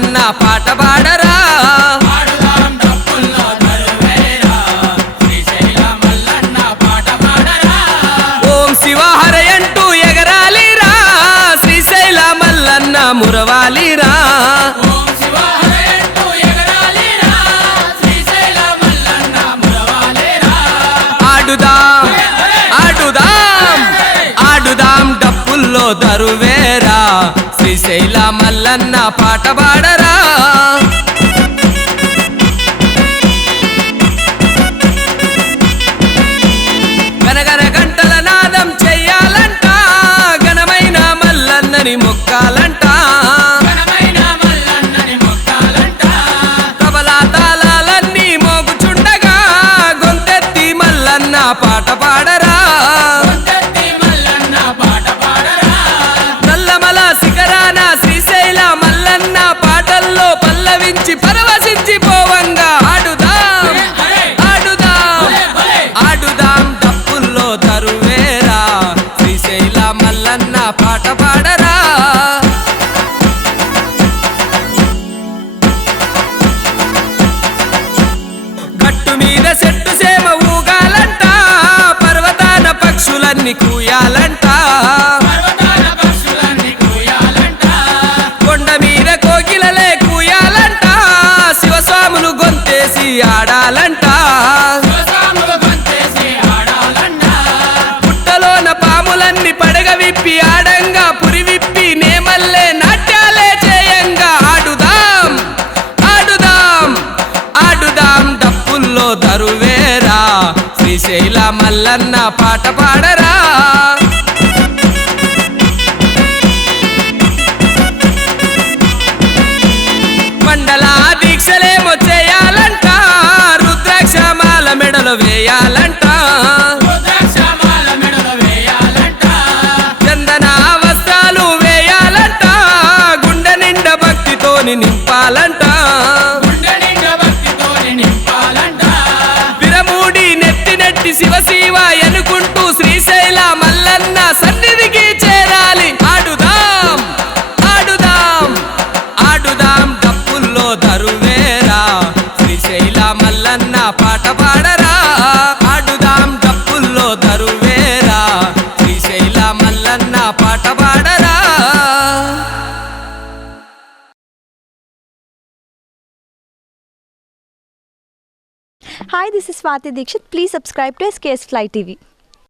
మల్లన్న పాట పాడరా ఓం శివ హరయంటూ ఎగరాలిరా శ్రీశైల మల్లన్న మురవాలిరా ఆడుదాం ఆడుదాం ఆడుదాం డప్పుల్లో దరువేరా శ్రీశైల మల్లన్న పాట పాడరా గనగన గంటల నాదం చెయ్యాలంట ఘనమైన మల్లన్నని మొక్కాలంట తబలా తాళాలన్నీ మోగుచుండగా గొంతెత్తి మల్లన్న పాట పాడరా నల్లమల శిఖరాన శ్రీశైల మల్లన్న పాటల్లో పల్లవించి పరవశించి పోవంగా ఆడుదాం ఆడుదాం ఆడుదాం డప్పుల్లో దరువేరా శ్రీశైల మల్లన్న పాట పాడరా గట్టు మీద చెట్టు సేమ ఊగాలంట పర్వతాన పక్షులన్నీ కూయాలంట కొండ మీద కోకిలలే కూయాలంట శివస్వాములు గొంతేసి ఆడాలంట పుట్టలోన పాములన్నీ పడగ విప్పి ఆడంగా పురి విప్పి నేమల్లే నాట్యాలే చేయంగా ఆడుదాం ఆడుదాం ఆడుదాం డప్పుల్లో దరువేరా శ్రీశైల మల్లన్న పాట పాడరా మండల దీక్షలేమో చేయాలంట రుద్రాక్షమాల మెడలో వేయాలంట చందన వస్త్రాలు వేయాలంట గుండె నిండా భక్తితోని నింపాలంట విరమూడి నెత్తి నెట్టి శివ శివ ఎనుకుంటూ శ్రీశైల మల్లన్న సన్నిధికి చేరాలి ఆడుదాం ఆడుదాం ఆడుదాం డప్పుల్లో దరువేరా శ్రీశైల మల్లన్న పాట పాడరా ఆడుదాం డప్పుల్లో దరువేరా శ్రీశైల మల్లన్న పాట పాడరా Hi, this is Swati Dikshit. Please subscribe to SKS Fly TV.